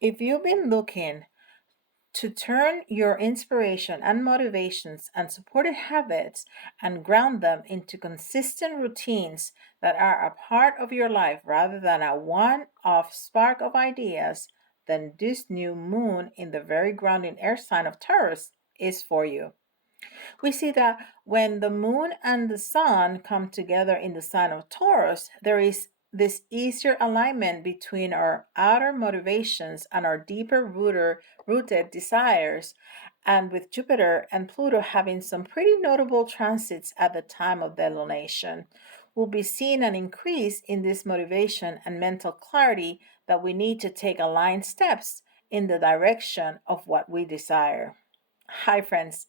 If you've been looking to turn your inspiration and motivations and supported habits and ground them into consistent routines that are a part of your life rather than a one off spark of ideas, then this new moon in the very grounding air sign of Taurus is for you. We see that when the moon and the sun come together in the sign of Taurus, there is this easier alignment between our outer motivations and our deeper rooted desires. And with Jupiter and Pluto having some pretty notable transits at the time of the lunation, we'll be seeing an increase in this motivation and mental clarity that we need to take aligned steps in the direction of what we desire. Hi, friends.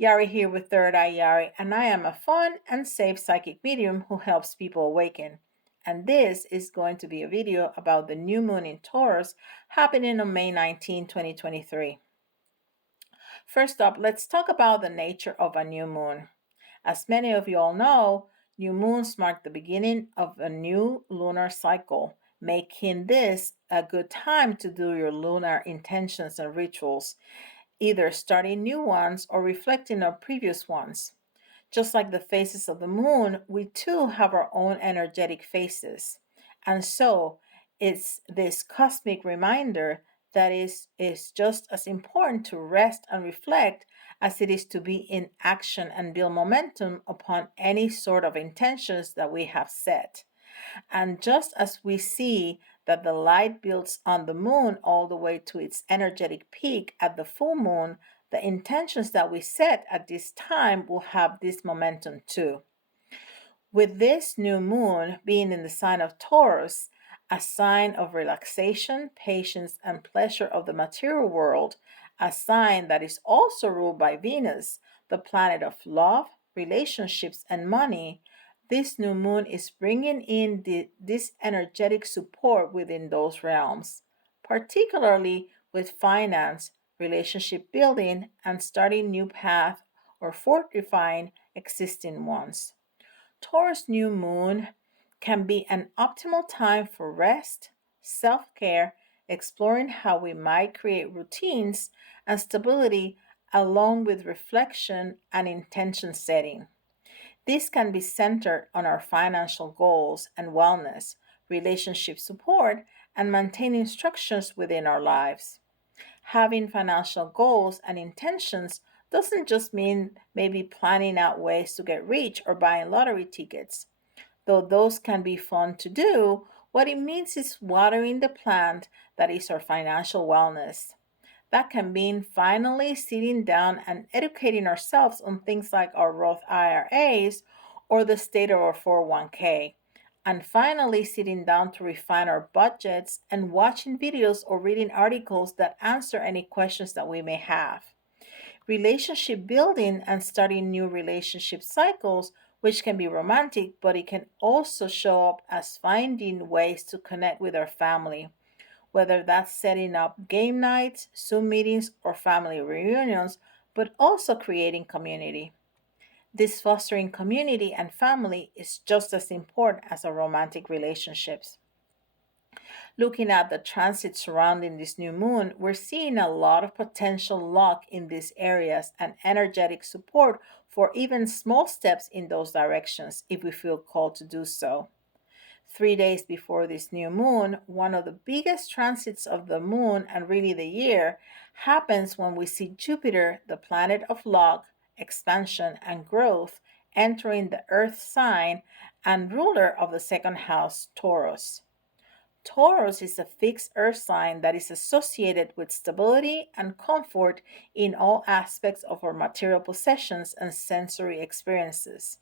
Yari here with Third Eye Yari, and I am a fun and safe psychic medium who helps people awaken. And this is going to be a video about the new moon in Taurus happening on May 19, 2023. First up, let's talk about the nature of a new moon. As many of you all know, new moons mark the beginning of a new lunar cycle, making this a good time to do your lunar intentions and rituals, either starting new ones or reflecting on previous ones. Just like the phases of the moon, we too have our own energetic phases. And so it's this cosmic reminder that is just as important to rest and reflect as it is to be in action and build momentum upon any sort of intentions that we have set. And just as we see that the light builds on the moon all the way to its energetic peak at the full moon, the intentions that we set at this time will have this momentum too. With this new moon being in the sign of Taurus, a sign of relaxation, patience, and pleasure of the material world, a sign that is also ruled by Venus, the planet of love, relationships, and money, this new moon is bringing in this energetic support within those realms, particularly with finance, relationship building, and starting new paths or fortifying existing ones. Taurus new moon can be an optimal time for rest, self care, exploring how we might create routines and stability, along with reflection and intention setting. This can be centered on our financial goals and wellness, relationship support, and maintaining structures within our lives. Having financial goals and intentions doesn't just mean maybe planning out ways to get rich or buying lottery tickets. Though those can be fun to do, what it means is watering the plant that is our financial wellness. That can mean finally sitting down and educating ourselves on things like our Roth IRAs or the state of our 401k. And finally, sitting down to refine our budgets and watching videos or reading articles that answer any questions that we may have. Relationship building and starting new relationship cycles, which can be romantic, but it can also show up as finding ways to connect with our family, whether that's setting up game nights, Zoom meetings, or family reunions, but also creating community. This fostering community and family is just as important as our romantic relationships. Looking at the transit surrounding this new moon, we're seeing a lot of potential luck in these areas and energetic support for even small steps in those directions if we feel called to do so. 3 days before this new moon, one of the biggest transits of the moon and really the year happens when we see Jupiter, the planet of luck, expansion, and growth, entering the Earth sign and ruler of the second house, Taurus. Taurus is a fixed earth sign that is associated with stability and comfort in all aspects of our material possessions and sensory experiences.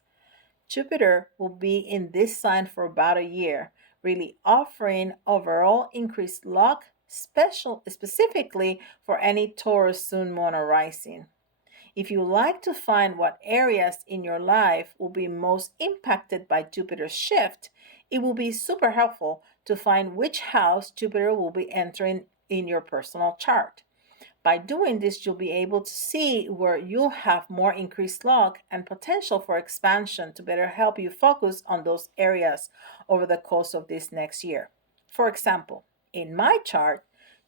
Jupiter will be in this sign for about a year, really offering overall increased luck, specifically for any Taurus sun, moon, or rising. If you like to find what areas in your life will be most impacted by Jupiter's shift, it will be super helpful to find which house Jupiter will be entering in your personal chart. By doing this, you'll be able to see where you'll have more increased luck and potential for expansion to better help you focus on those areas over the course of this next year. For example, in my chart,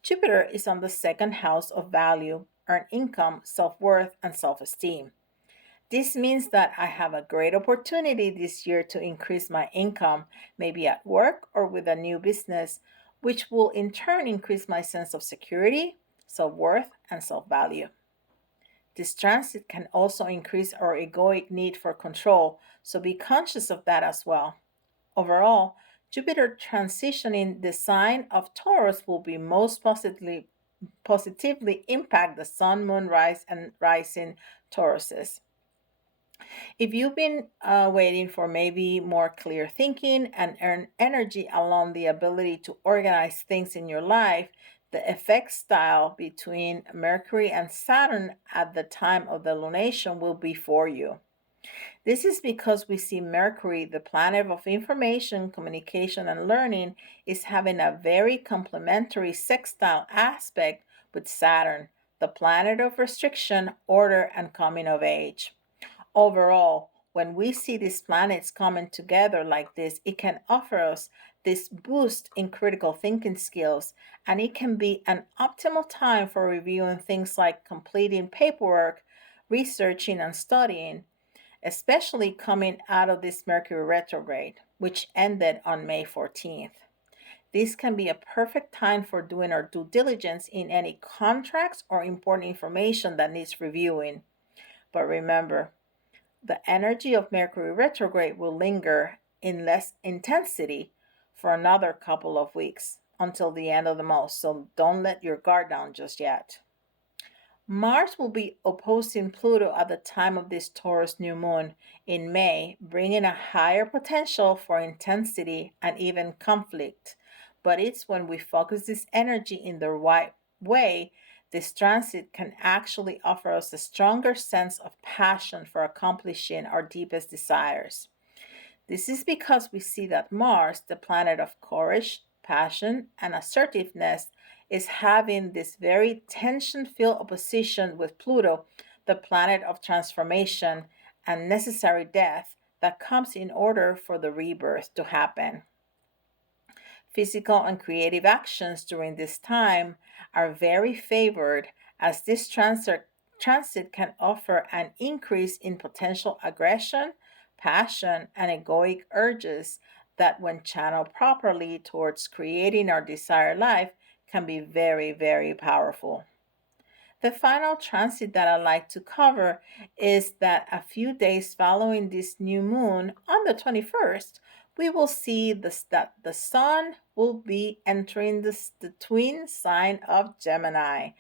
Jupiter is on the second house of value, earned income, self worth, and self esteem. This means that I have a great opportunity this year to increase my income, maybe at work or with a new business, which will in turn increase my sense of security, self worth, and self value. This transit can also increase our egoic need for control, so be conscious of that as well. Overall, Jupiter transitioning the sign of Taurus will be most positively impact the sun, moon, rise, and rising Tauruses. If you've been waiting for maybe more clear thinking and earn energy along the ability to organize things in your life, the effect style between Mercury and Saturn at the time of the lunation will be for you. This is because we see Mercury, the planet of information, communication, and learning, is having a very complementary sextile aspect with Saturn, the planet of restriction, order, and coming of age. Overall, when we see these planets coming together like this, it can offer us this boost in critical thinking skills, and it can be an optimal time for reviewing things like completing paperwork, researching, and studying, especially coming out of this Mercury retrograde, which ended on May 14th. This can be a perfect time for doing our due diligence in any contracts or important information that needs reviewing. But remember, the energy of Mercury retrograde will linger in less intensity for another couple of weeks until the end of the month, so don't let your guard down just yet. Mars will be opposing Pluto at the time of this Taurus new moon in May, bringing a higher potential for intensity and even conflict. But it's when we focus this energy in the right way, this transit can actually offer us a stronger sense of passion for accomplishing our deepest desires. This is because we see that Mars, the planet of courage, passion, and assertiveness, is having this very tension filled opposition with Pluto, the planet of transformation and necessary death that comes in order for the rebirth to happen. Physical and creative actions during this time are very favored as this transit can offer an increase in potential aggression, passion, and egoic urges that, when channeled properly towards creating our desired life, can be very, very powerful. The final transit that I'd like to cover is that a few days following this new moon, on the 21st, we will see that the sun will be entering the twin sign of Gemini,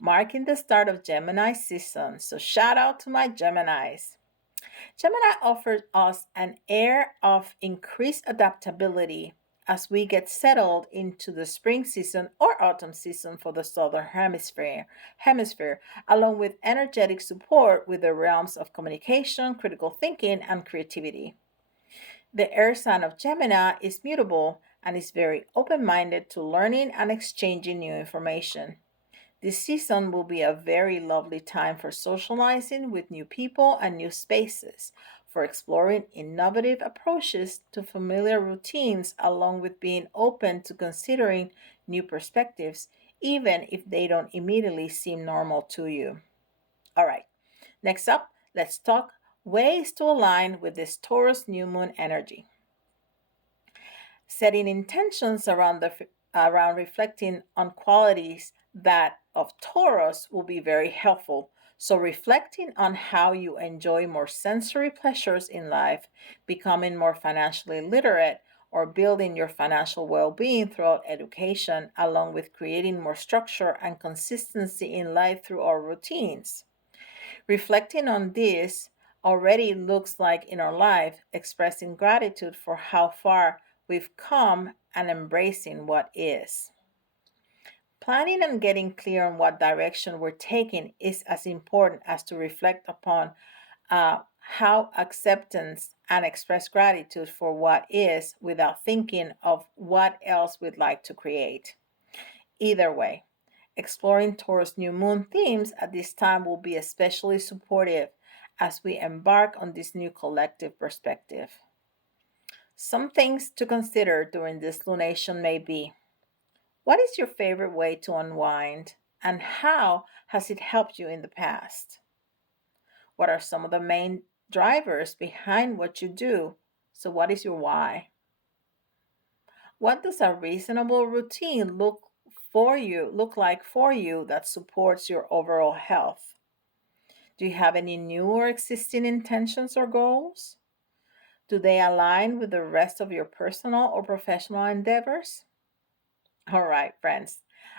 marking the start of Gemini season. So, shout out to my Geminis. Gemini offers us an air of increased adaptability as we get settled into the spring season or autumn season for the southern hemisphere, along with energetic support with the realms of communication, critical thinking, and creativity. The air sign of Gemini is mutable and is very open-minded to learning and exchanging new information. This season will be a very lovely time for socializing with new people and new spaces, for exploring innovative approaches to familiar routines, along with being open to considering new perspectives, even if they don't immediately seem normal to you. All right, next up, let's talk ways to align with this Taurus new moon energy. Setting intentions around reflecting on qualities that of Taurus will be very helpful. So reflecting on how you enjoy more sensory pleasures in life, becoming more financially literate, or building your financial well-being throughout education, along with creating more structure and consistency in life through our routines. Reflecting on this already looks like in our life expressing gratitude for how far we've come and embracing what is. Planning and getting clear on what direction we're taking is as important as to reflect upon how acceptance and express gratitude for what is without thinking of what else we'd like to create. Either way, exploring Taurus new moon themes at this time will be especially supportive as we embark on this new collective perspective. Some things to consider during this lunation may be: What is your favorite way to unwind, and how has it helped you in the past? What are some of the main drivers behind what you do? So, what is your why? What does a reasonable routine look like for you that supports your overall health? Do you have any new or existing intentions or goals? Do they align with the rest of your personal or professional endeavors? All right, friends.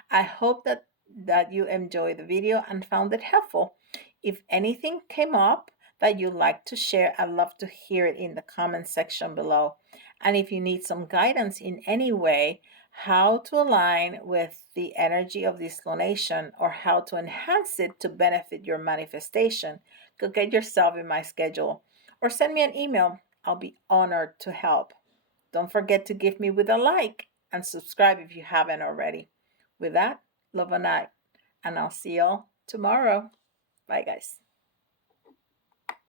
I hope that you enjoyed the video and found it helpful. If anything came up that you'd like to share, I'd love to hear it in the comment section below. And if you need some guidance in any way, how to align with the energy of this donation or how to enhance it to benefit your manifestation, go get yourself in my schedule or send me an email. I'll be honored to help. Don't forget to give me with a like and subscribe if you haven't already. With that, love and light, and I'll see y'all tomorrow. Bye, guys.